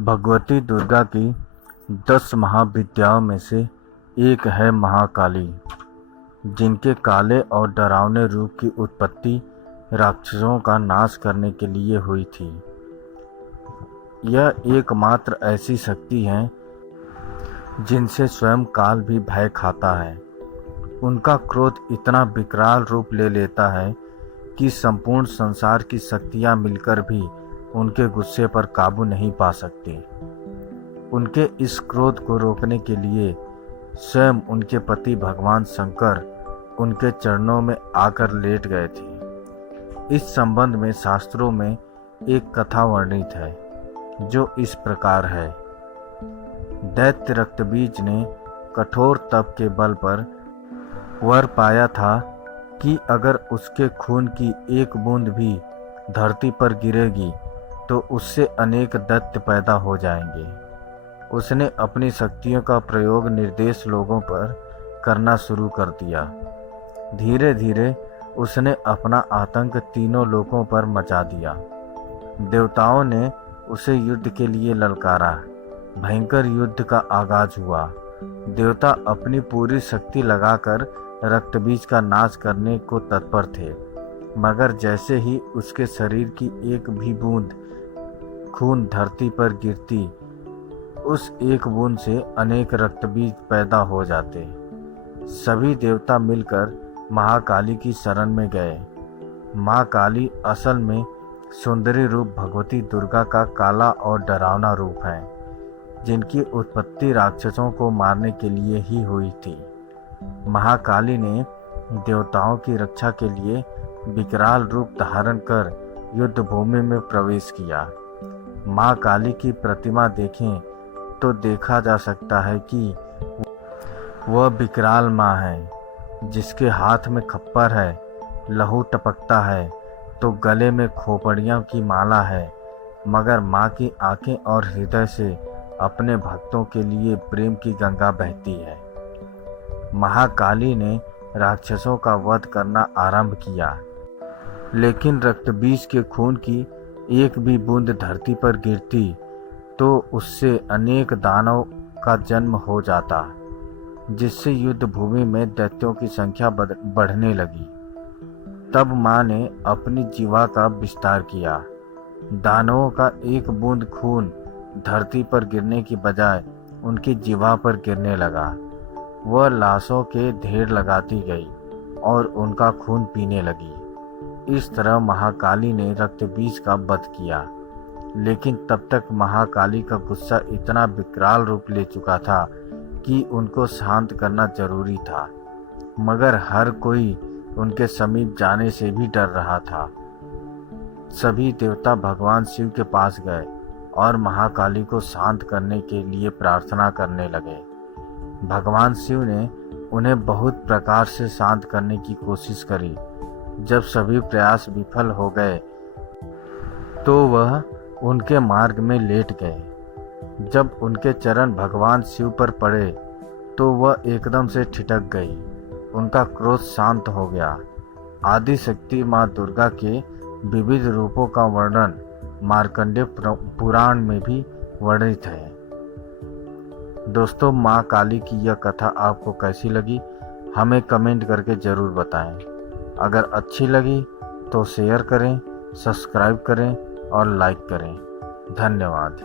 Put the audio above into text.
भगवती दुर्गा की 10 महाविद्याओं में से एक है महाकाली, जिनके काले और डरावने रूप की उत्पत्ति राक्षसों का नाश करने के लिए हुई थी। यह एकमात्र ऐसी शक्ति है जिनसे स्वयं काल भी भय खाता है। उनका क्रोध इतना विकराल रूप ले लेता है कि संपूर्ण संसार की शक्तियां मिलकर भी उनके गुस्से पर काबू नहीं पा सकती। उनके इस क्रोध को रोकने के लिए स्वयं उनके पति भगवान शंकर उनके चरणों में आकर लेट गए थे। इस संबंध में शास्त्रों में एक कथा वर्णित है जो इस प्रकार है। दैत्य रक्तबीज ने कठोर तप के बल पर वर पाया था कि अगर उसके खून की एक बूंद भी धरती पर गिरेगी तो उससे अनेक दैत्य पैदा हो जाएंगे। उसने अपनी शक्तियों का प्रयोग निर्देश लोगों पर करना शुरू कर दिया। धीरे धीरे उसने अपना आतंक तीनों लोकों पर मचा दिया। देवताओं ने उसे युद्ध के लिए ललकारा। भयंकर युद्ध का आगाज हुआ। देवता अपनी पूरी शक्ति लगाकर रक्तबीज का नाश करने को तत्पर थे, मगर जैसे ही उसके शरीर की एक भी बूंद खून धरती पर गिरती, उस एक बूंद से अनेक रक्तबीज पैदा हो जाते। सभी देवता मिलकर महाकाली की शरण में गए। माँ काली असल में सुंदरी रूप भगवती दुर्गा का काला और डरावना रूप है, जिनकी उत्पत्ति राक्षसों को मारने के लिए ही हुई थी। महाकाली ने देवताओं की रक्षा के लिए विकराल रूप धारण कर युद्ध भूमि में प्रवेश किया। माँ काली की प्रतिमा देखें तो देखा जा सकता है कि वह विकराल माँ है, जिसके हाथ में खप्पर है, लहू टपकता है तो गले में खोपड़ियों की माला है, मगर माँ की आंखें और हृदय से अपने भक्तों के लिए प्रेम की गंगा बहती है। महाकाली ने राक्षसों का वध करना आरंभ किया, लेकिन रक्तबीज के खून की एक भी बूंद धरती पर गिरती तो उससे अनेक दानव का जन्म हो जाता, जिससे युद्ध भूमि में दैत्यों की संख्या बढ़ने लगी। तब माँ ने अपनी जीवा का विस्तार किया। दानवों का एक बूंद खून धरती पर गिरने की बजाय उनकी जीवा पर गिरने लगा। वह लाशों के ढेर लगाती गई और उनका खून पीने लगी। इस तरह महाकाली ने रक्तबीज का वध किया, लेकिन तब तक महाकाली का गुस्सा इतना विकराल रूप ले चुका था कि उनको शांत करना जरूरी था, मगर हर कोई उनके समीप जाने से भी डर रहा था। सभी देवता भगवान शिव के पास गए और महाकाली को शांत करने के लिए प्रार्थना करने लगे। भगवान शिव ने उन्हें बहुत प्रकार से शांत करने की कोशिश करी। जब सभी प्रयास विफल हो गए तो वह उनके मार्ग में लेट गए। जब उनके चरण भगवान शिव पर पड़े तो वह एकदम से ठिठक गई। उनका क्रोध शांत हो गया। आदि शक्ति माँ दुर्गा के विविध रूपों का वर्णन मार्कंडेय पुराण में भी वर्णित है। दोस्तों, माँ काली की यह कथा आपको कैसी लगी हमें कमेंट करके ज़रूर बताएं। अगर अच्छी लगी तो शेयर करें, सब्सक्राइब करें और लाइक करें। धन्यवाद।